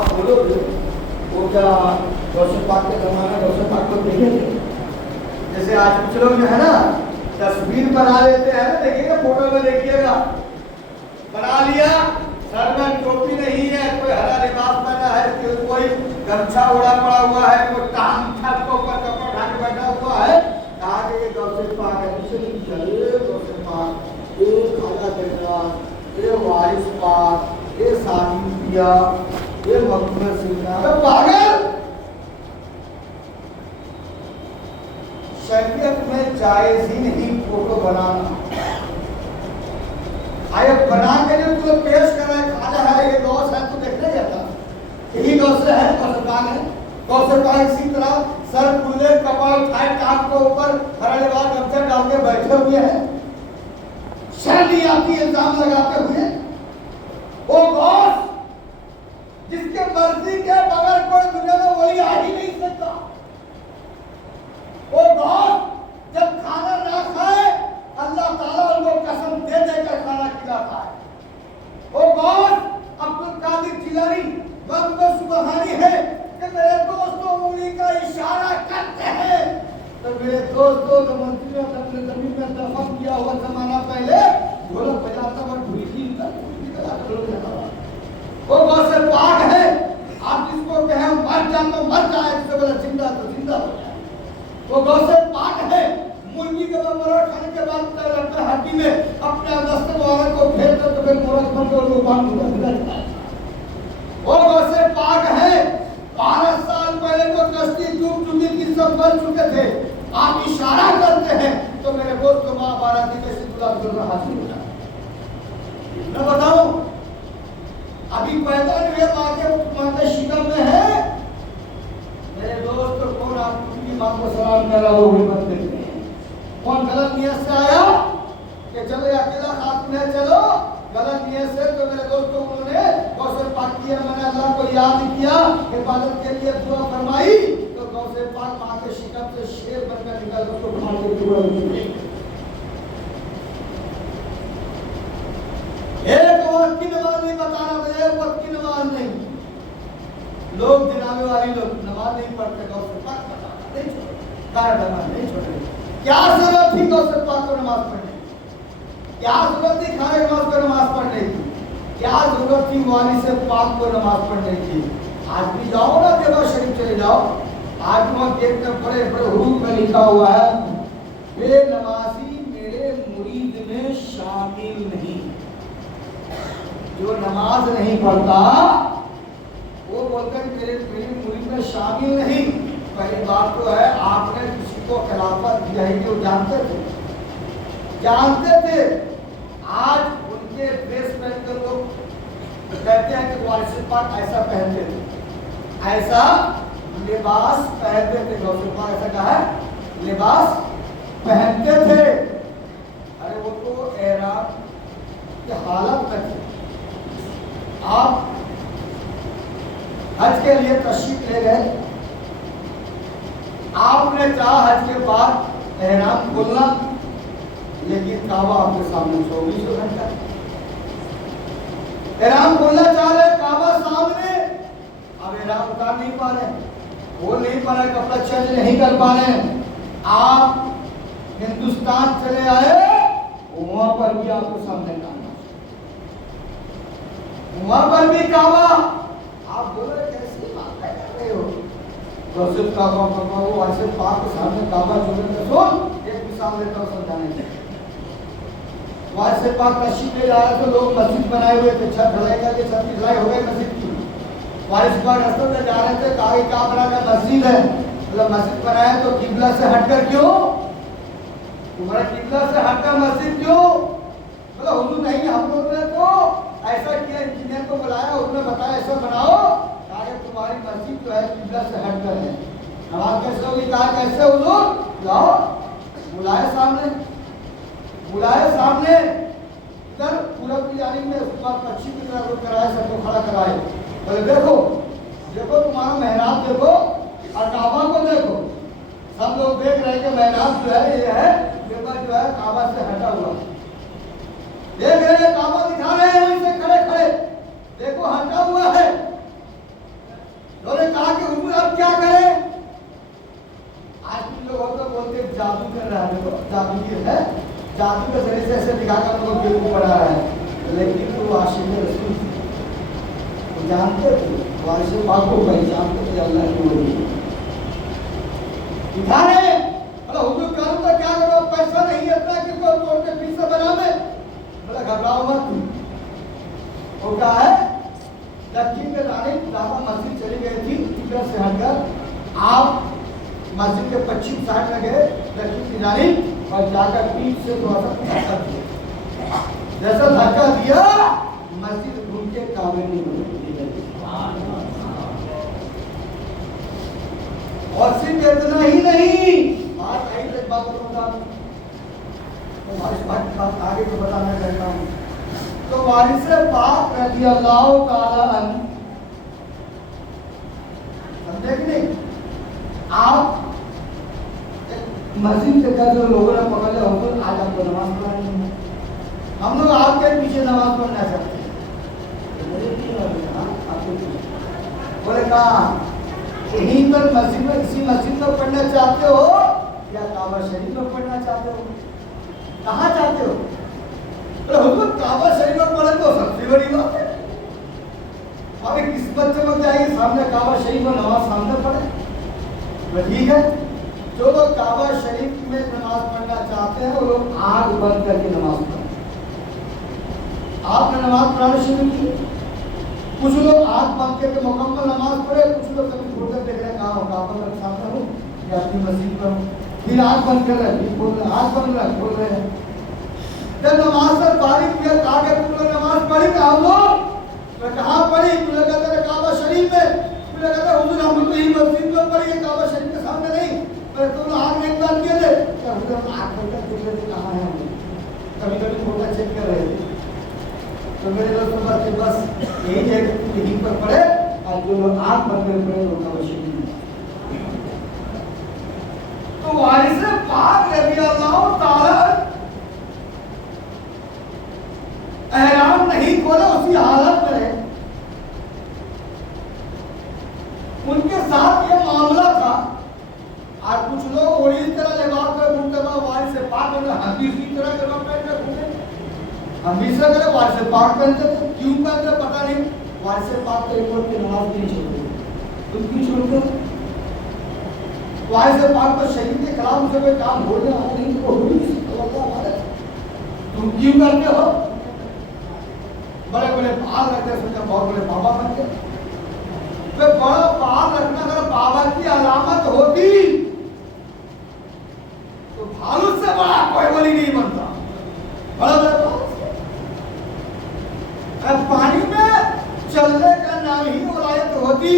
آپ بولو وہ کیا روشن پاک کے زمانے روشن پاک کو دیکھے تھے؟ جیسے آج کچھ لوگ جو ہے نا تصویر بنا لیتے ہیں نا, دیکھیے گا فوٹو میں دیکھیے گا, بنا لیا سر میں ٹوپی نہیں ہے, کوئی ہرا لباس پہنا ہے, کوئی گمچھا اڑا پڑا ہوا ہے, کوئی ٹانگ چھت کے اوپر کپڑا ڈھک کے بیٹھا ہوا ہے, کہا کہ یہ غوث پاک ہے. اسے نہیں چلے غوث پاک, یہ خواجہ درگاہ, یہ وارث پاک, یہ ساقی پیا, یہ مقبول سیدنا. پاگل, شریعت میں جائز ہی نہیں فوٹو بنانا. آئے بنا کے جو تمہیں پیش کر رہے ہیں خواجہ ہے, یہ غوث ہے, تو دیکھنے جاتا یہی غوث ہے, غوث پاک ہے. غوث پاک اسی طرح سر کھلے, کپڑ اٹھائے, ٹانگ کے اوپر ہرا لباس گمچھا ڈال کے بیٹھے ہوئے ہیں, شرعیاتی الزام لگاتے ہوئے. وہ غوث جس کے مرضی کے بغیر کوئی دنیا میں ولی آ ہی نہیں سکتا. وہ غوث جب کھانا نہ کھائے اللہ تعالیٰ ان کو قسم دے دے کر کھانا کھلاتا ہے. وہ غوث عبد القادر جیلانی مقبول سبحانی ہے کہ میرے دوستوں انگلی کا اشارہ کرتے ہیں تو میرے دوستوں جو منصور اپنے زمین میں دفن کیا ہوا زمانہ پہلے ڈھولک بجاتا ہوا ڈھولی وہ غوث پاک ہے. آپ جس کو کہیں مر جا تو مر جائے, جس سے بولا زندہ تو زندہ ہو جائے. وہ غوث پاک ہے. مرغی کے بعد مرغ کھانے کے بعد لگتا ہے ہڈی میں اپنے دست مبارک کو پھیر دو تو پھر مرغ بن کر وہ کام ہوتا ہے. وہ غوث پاک ہے. 12 سال پہلے تو کشتی ڈوب چکی تھی, سب مر چکے تھے. آپ اشارہ کرتے ہیں تو میرے دوست کو ماں 12 کی کشتی گلاب جل حاصل ہو جائے. میں بتاؤں ابھی پیدا ہوئے ماں کے شکم میں ہے. میرے دوست کون آپ کی ماں کو سلام کر رہا ہو مت دیتے ہیں. کون غلط نیت سے آیا کہ چلو اکیلا خاتون ہے, چلو غلط نیت سے, تو میرے دوستوں انہوں نے غوث پاک کیا, میں نے اللہ کو یاد کیا, حفاظت کے لیے دعا فرمائی تو غوث پاک ماں کے شکم سے شیر بن کر نکل اس کو کھا کے دعا دی. ایک وقت کی نماز نہیں بتانا مجھے, ایک وقت کی نماز نہیں. لوگ جنابے والی لوگ نماز نہیں پڑھتے, غوث پاک نہیں چھوڑتے, نہیں چھوڑتے. کیا ضرورت تھی غوث پاک کو نماز پڑھنے کی؟ کیا ضرورت تھی کھانے نماز کو نماز پڑھنے کی؟ کیا ضرورت تھی وارث پاک کو نماز پڑھنے کی؟ آج بھی جاؤ نا دیوا شریف چلے جاؤ, آج وہاں گیٹ میں بڑے بڑے حروف میں لکھا ہوا ہے بے نمازی میرے مرید میں شامل نہیں. جو نماز نہیں پڑھتا وہ بولتے ہیں میرے مرید میں شامل نہیں. پہلی بات تو ہے آپ نے کسی کو خلافت دیا ہے کہ وہ جانتے تھے. آج ان کے ڈریس پہن کر لوگ کہتے ہیں کہ وارث پاک ایسا پہنتے تھے, ایسا لباس پہنتے تھے. غوث پاک ایسا کہا ہے لباس پہنتے تھے. ارے وہ تو احرام کی حالت میں تھے. آپ حج کے لیے تشریف لے گئے, آپ نے چاہا حج کے بعد احرام کھولنا, لیکن کعبہ آپ کے سامنے 24 گھنٹہ احرام کھولنا چاہ رہے, کعبہ سامنے, اب احرام اتار نہیں پا رہے, وہ نہیں پا رہے, کپڑا چینج نہیں کر پا رہے. آپ ہندوستان چلے آئے, وہاں پر بھی آپ کے سامنے کعبہ, وہاں پر بھی کعبہ. آپ بولے کیسی بات کر رہے ہو؟ غوث پاک کے سامنے کعبہ چھوڑنے کا سوچ. ایک مثال دیتا ہوں سمجھانے کے. وارث پاک تشریف لے جا رہے تو لوگ مسجد بنائے ہوئے تھے, چھت ڈھلائی کر کے چھت کی ڈھلائی ہو گئی مسجد کی. وارث پاک راستے میں جا رہے تھے, کہا کیا بنا ہے مسجد ہے, مطلب مسجد بنایا تو قبلہ سے ہٹ کر کیوں, تمہارا قبلہ سے ہٹ کر مسجد کیوں؟ مطلب حضور نہیں, ہم لوگ نے تو ایسا کیا, انجینئر کو بلایا, اس نے بتایا ایسا بناؤ تاکہ تمہاری مسجد جو ہے قبلہ سے ہٹ کر ہے. نماز کیسے ہوگی؟ کہا کیسے حضور؟ لاؤ, بلائے سامنے ادھر پورب کی جانب میں, اس کے بعد پچھم کی طرف رخ کرائے, سب کو کھڑا کرائے. بولے دیکھو تمہارا محراب دیکھو اور کعبہ کو دیکھو. سب لوگ دیکھ رہے ہیں کہ محراب جو ہے یہ ہے قبلہ جو ہے کعبہ سے ہٹا ہوا, دیکھ رہے ہیں, کعبہ دکھا رہے ہیں وہیں سے کھڑے, دیکھو ہٹا ہوا ہے. لیکن تو عاشق رسول تھے، وہ جانتے تھے، وارث پاک کو پہچانتے تھے اللہ کی ولی دکھا رہے بولا حضور کروں تو کیا کرو، پیسہ نہیں اتنا کہ کوئی توڑ کے پھر سے بنا میں، بولا گھبراؤ مت، وہ کہا ہے دکھن کے جانب دادا مسجد چلی گئی تھی، ادھر سے ہٹ کر آپ مسجد کے پچھم سائڈ میں گئے دکھن کی جانب اور جا کر پیٹ سے تھوڑا سا دھکا دیا، جیسا دھکا دیا مسجد گھوم کے کعبے میں گئی، اور صرف اتنا ہی نہیں، بات آئی ایک بات بتا بات آگے تو بتانا چاہتا ہوں، تو وارث پاک رضی اللہ تعالی عنہ سمجھے کہ نہیں، آپ مسجد سے کہتے لوگوں نے پکڑ لیا حضور آج آپ کو نماز پڑھانی ہے، ہم لوگ آپ کے پیچھے نماز پڑھنا چاہتے ہیں، بولے کہاں یہیں پر مسجد میں کسی مسجد میں پڑھنا چاہتے ہو یا کعبہ شریف میں پڑھنا چاہتے ہو، کہاں چاہتے ہو؟ حضور کعبہ شریف میں پڑھے تو سب سے بڑی بات ہے، ابھی کس بچے میں جائیے سامنے کعبہ شریف میں نماز سامنے پڑھے، ٹھیک ہے، جو لوگ کعبہ شریف میں نماز پڑھنا چاہتے ہیں وہ لوگ آنکھ بند کر کے نماز پڑھیں، آپ نے نماز پڑھانا شروع کی، کچھ لوگ آنکھ بند کر کے مکمل نماز پڑھے، کچھ لوگ کبھی کھول کر دیکھ رہے ہیں کہاں کعبہ کا سامنے ہوں یا اپنی مسجد پر ہوں، پھر آنکھ بند کر رہے ہیں، پھر کھول رہے ہیں، آنکھ بند رہے کھول رہے ہیں، جب نماز سے فارغ کیا کہا کہ تم لوگ نماز پڑھی کہا لوگ کہاں پڑھی، تم لوگ کہتے ہیں کعبہ شریف میں، تم لوگ کہتے ہیں حضور ہم لوگ یہی مسجد میں پڑھی ہے کعبہ شریف کے سامنے نہیں، تم لوگ آنکھ ایک بند کیے تھے کیا حضور ہم آنکھ بند کر دیکھ رہے تھے کہاں ہے، ہم کبھی کبھی فوٹو چیک کر رہے تھے، تو میرے دوستوں بات کہ بس یہی ہے کہ یہیں پر پڑھے اور جو لوگ آنکھ بند کر پڑھے وہ کعبہ شریف میں، تو وارث پاک رضی اللہ تعالی احرام نہیں کھولے اسی حالت میں رہے، ان کے ساتھ یہ معاملہ تھا، اور کچھ لوگ وہی طرح لباس میں گھومتے ہوئے وارث پاک میں ہم بھی اسی طرح کے لباس پہن کر گھومے، ہم بھی سے کرے وارث پاک پہنتے تھے، کیوں پہنتے پتہ نہیں، وارث پاک تو ایک وقت کی نماز نہیں چھوڑتے، تم کیوں چھوڑتے ہو؟ وارث پاک کو شریعت کے خلاف سے کوئی کام ہو جائے نہیں تو ہو نہیں سکتا، اللہ ہمارے تم کیوں کرتے ہو؟ بڑے بڑے پہاڑ رکھتے سوچا بہت بڑے بابا بن گئے، تو بڑا پہاڑ رکھنا اگر بابا کی علامت ہوتی تو بھالو سے بڑا کوئی ولی نہیں بنتا، بڑا بڑا پانی میں چلنے کا نام ہی ولایت ہوتی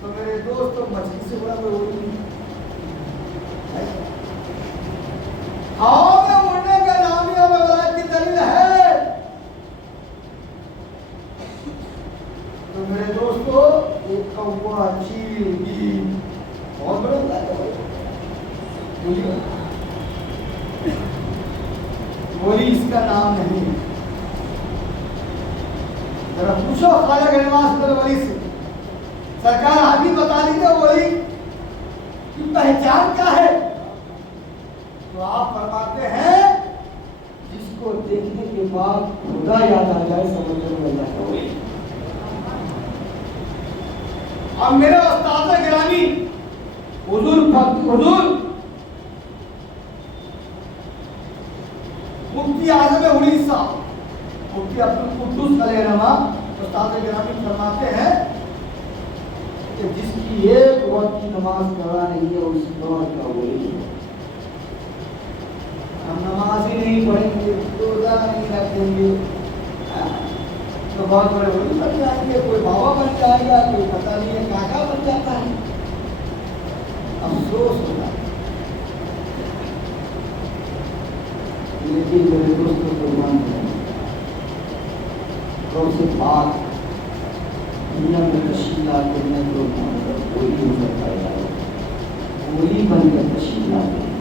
تو میرے دوست تو مچھلی سے بڑا کوئی ولی نہیں، ہوا میں اڑنے کا نام ہی ہمیں ولایت کی دلیل ہے، تو میرے دوستو ایک کوا چیل کی بہت بڑا ولی اس کا نام نہیں، ذرا پوچھو خواجہ غریب پر ولی سے، سرکار آپ ہی بتا دیجیے ولی کی پہچان کیا ہے، تو آپ فرماتے ہیں جس کو دیکھنے کے بعد خدا یاد آ جائے سمجھ لو اللہ کا ولی، اور میرے استاد گرامی حضور مفتی اعظم اڑیسہ مفتی عبدالقدوس علیہ رحمہ استاد گرامی فرماتے ہیں کہ جس کی ایک وقت کی نماز پڑھا نہیں ہے اس دور کا ولی ہے، ہم نماز ہی نہیں پڑھیں گے، روزہ نہیں رکھیں گے تو بہت بڑے ولی بن جائیں گے، کوئی بابا بن جائے گا، کوئی پتہ نہیں ہے کاکا بن جاتا ہے، افسوس ہوتا ہے، لیکن میرے دوستوں کو مانتے ہیں اور سے بات دنیا میں تشریف لاتے ہیں تو وہی ہو سکتا ہے، وہی بن کر تشریف لاتے ہیں،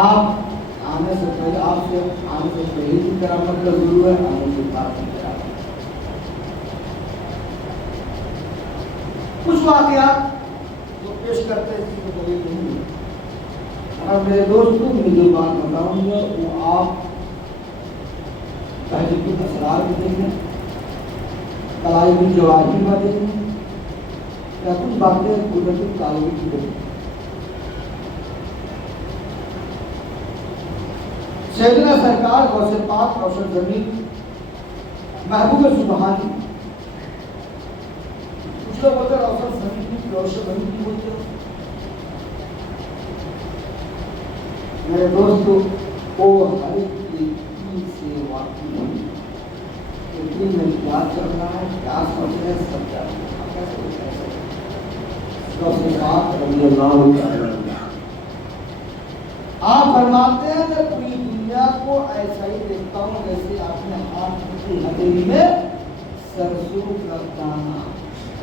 آپ آنے سے پہلے آپ سے آنے سے پہلے کی کرامت کا ضرور ہے، آنے سے بعد کی کرامت، کچھ واقعات جو پیش کرتے ہیں تو دلیل نہیں ہے، اور میرے دوستوں میں جو بات بتاؤں گا وہ آپ کردار بھی دیکھیں، کلائی بھی جواہی میں دیکھیں، یا کچھ باتیں قدرتی تعلق کی دیکھیں۔ سیدنا سرکار غوث پاک روشن زمین محبوب سبحانی، کچھ لوگ بولتے روشن زمین کی روشن زمین کی بولتے ہو۔ میرے دوستو، وہ ہر ایک چیز سے واقعی ہے کہ میں کیا چل رہا ہے، کیا سوچ رہے ہیں، سب کیا غوث پاک رضی اللہ عنہ آپ فرماتے ہیں کہ پوری دنیا کو ایسا ہی دیکھتا ہوں جیسے آپ نے ہاتھ کی ہتھیلی میں سرسوں کا دانہ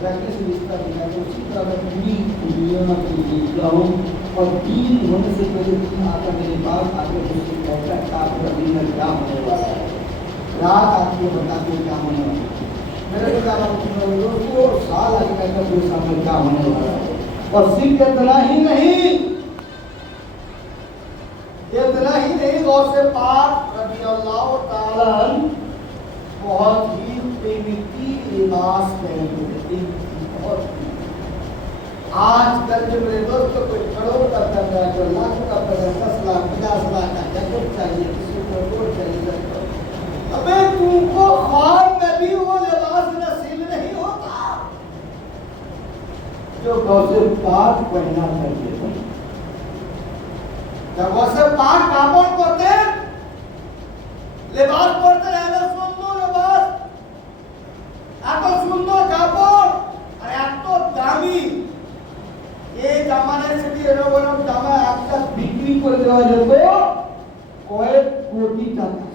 رکھنے سے رشتہ دیا ہے، اسی طرح میں پوری دنیا کو دیکھتا ہوں، اور دین ہونے سے پہلے دین آتا میرے پاس آ کے مجھ سے کہتا ہے آپ کا دین میں کیا ہونے والا ہے، رات آپ کو بتاتے ہیں کیا ہونے والا ہے، میرے کو سال آگے کہتا ہے پورے سال میں کیا ہونے والا ہے۔ اور صرف اتنا ہی نہیں، غوث پاک رضی اللہ تعالی عنہ بہت ہی قیمتی لباس پہنتے تھے، بہت ہی۔ آج کل جو میرے دوست کو کوئی کروڑ کا پہن رہا ہے، کوئی لاکھ کا پہن رہا ہے، 10 لاکھ 50 لاکھ کا جیکٹ چاہیے، کسی کو کروڑ چاہیے، ابے تم کو خواب میں بھی وہ لباس نصیب نہیں ہوتا جو غوث پاک پہنا کرتے تھے۔ جب غوث پاک کاپڑ پہنتے لباس پہنتے رہنا سندر لباس، آپ سندر کاپڑ، ارے آپ تو دامی یہ زمانے سے بھی ایروگرم جامع آپ کا بکری کو دیوا جو کوئی کوٹی چاہتا ہے۔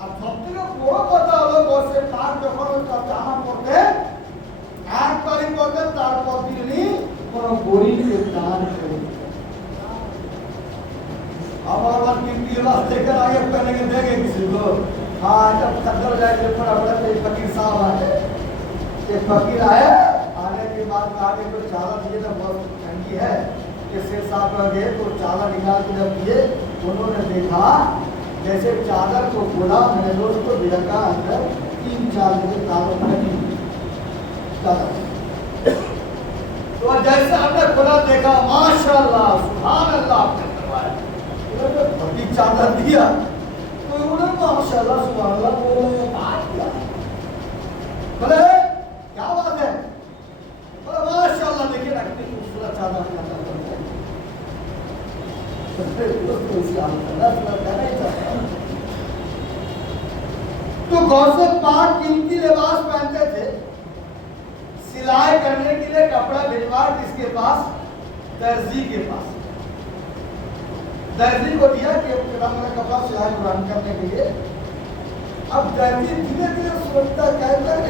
اب سب سے بڑا پتا ہوگا غوث پاک যখন کا جامع پہنتے ایک کاری پہنتے تار پہنتی نہیں اور گوری کے دان کرتے۔ اب اور کی لباس دے کر آگے پہنے کے دیں گے کسی کو، ہاں جب قدر جائے جب پر اپنے ایک فقیر صاحب آئے، ایک فقیر آئے، آنے کے بعد کہا کہ تو چالا دیئے تو بہت ٹھنڈی ہے، کہ سیر صاحب رہ گئے تو چالا نکال کے جب دیئے، انہوں نے دیکھا جیسے چادر کو کھولا، میرے دوست کو بھڑکا اندر 3-4 دن تالوں میں نہیں چادر، تو جیسے ہم نے کھولا دیکھا ماشاءاللہ سبحان اللہ آپ نے کروایا، بڑی چادر دیا تو انہوں نے ماشاءاللہ سبحان اللہ بولے بات کیا، بولے کیا بات ہے، بولے ماشاءاللہ دیکھیں رکھتے خوبصورت چادر کیا چادر تو غوث پاک قیمتی لباس پہنتے تھے، سلائی کرنے کے لیے کپڑا بھجوا کس کے پاس، درزی کے پاس، درزی کو دیا کہ میرا کپڑا سلائی قرآن کرنے کے لیے۔ اب درزی دھیرے دھیرے سوچتا کہتا ہے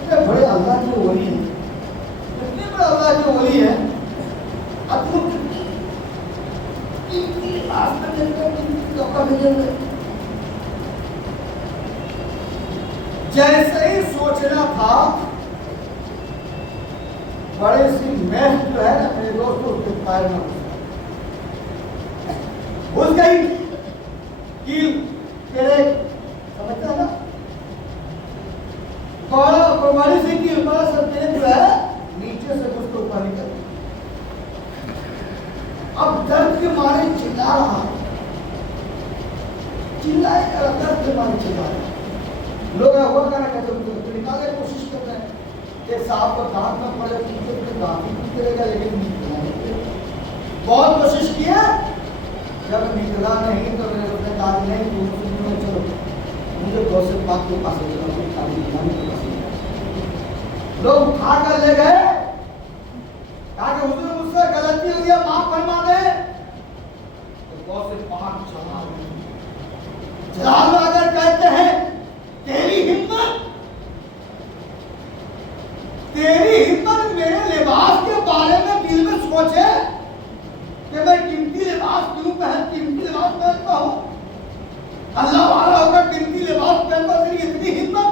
کہ بڑے اللہ کے ولی ہیں، کتنے بڑے اللہ کے ولی ہیں، اب تم قیمتی لباس میں قیمتی کپڑا بھیجے ہوئے، جیسے ہی سوچنا تھا بڑے سی محنت جو ہے نا میرے دوستوں اس کے پیر میں گھس گئی کیل تیرے سمجھتا ہے نا بڑی سی کیل بڑا سا تیل جو ہے نیچے سے اس کو اوپر نکل، اب درد کے مارے چلا رہا، چلائے کر درد کے مارے چلا رہا، لوگ ہوا کرنا کہتے ہیں نکالنے کی کوشش کر رہے ہیں، ایک صاحب کو دانت نہ پڑے تو دانت ہی نکلے گا لیکن نکلا بہت کوشش کی ہے، جب نکلا نہیں تو میرے نے کہا نہیں تو چلو مجھے غوث پاک کے پاس لوگ اٹھا کر لے گئے، کہا کہ حضور مجھ سے غلطی ہوئی ہے معاف فرما دے، تو غوث پاک جلال اگر کہتے ہیں تیری ہمت میرے لباس کے بارے میں دل میں سوچے کہ میں قیمتی لباس کیوں قیمتی لباس پہنتا ہوں، اللہ والا ہو کر قیمتی لباس پہنتا، تیری اتنی ہمت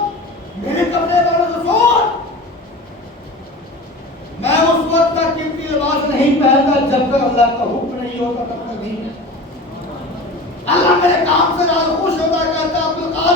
میرے کپڑے بارے میں سوچ، میں اس وقت تک قیمتی لباس نہیں پہنتا جب تک اللہ کا حکم نہیں ہوتا، تب تک نہیں، اللہ میرے کام سے راضی خوش ہوتا، کہتا عبدالقادر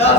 10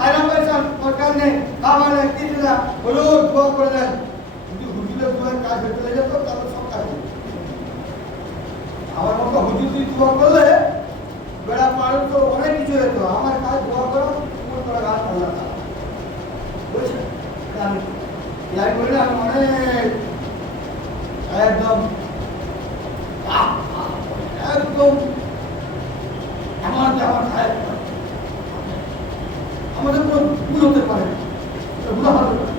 হায়রান হয়েছেন সরকার নেই আমার কিনা হলো দোয়া করে দেন, যদি হুজুরের দোয়ার কাজ হতে লেগে তো তাহলে সব কাজ হবে। আমার মতো হুজুর যদি দোয়া করলে বেড়া পার তো অনেক কিছু হতো, আমার কাজ দোয়া করা পুরো করে গাছ আল্লাহ তাআলা বুঝছেন। আমি ইয়াই বলি আমি অনেক একদম একদম আমার খায় আমাদের কোনো ভুল হতে পারে, ভুল হতে পারে।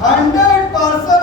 100%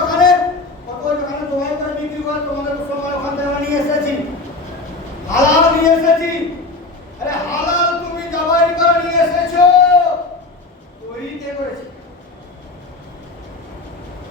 ওখানে কত দোকানে দোয়াই করে বিক্রি করে, তোমাদের মুসলমান ওখান থেকে নিয়ে এসেছি, হালাল নিয়ে এসেছি। আরে হালাল তুমি জবাই করে নিয়ে এসেছো, তৈরি কে করেছে?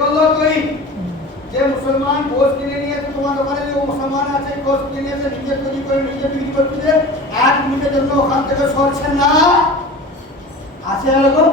করলো তুই যে মুসলমান গোশত কিনে নিয়ে এসে তোমার দোকানে, যে মুসলমান আছে গোশত কিনে এসে নিজে তৈরি করে নিজে বিক্রি করতে, 1 মিনিটের জন্য ওখান থেকে সরছে না। আছে এরকম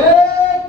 1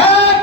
1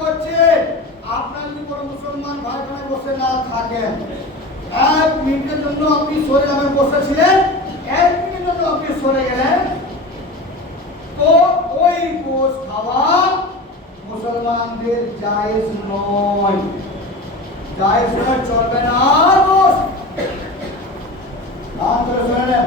করছে আপনার যদি কোনো মুসলমান ভাই বোন বসে না থাকেন 1 মিনিটের জন্য আপনি সরে যাবেন বসেছিলেন 1 মিনিটের জন্য আপনি সরে গেলেন তো ওই গোশত খাওয়া মুসলমানদের জায়েজ নয় জায়েজ নয় চলবে না গোশত আপনারা শুনেন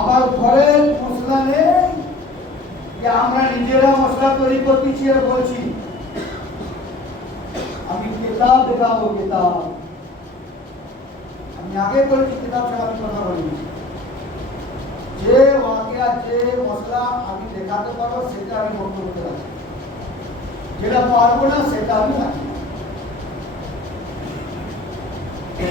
আমার ঘরের মশলা নেই যে আমরা নিজেরা মশলা তৈরি করতেছি আর বলছি আমি কিতাব দেখাবো কিতাব আমি আগে বলেছি কিতাব ছাড়া আমি কথা বলিনি যে ওয়াকিয়া যে মশলা আমি দেখাতে পারবো সেটা আমি বক্তব্য রাখি যেটা পারবো না সেটা আমি রাখি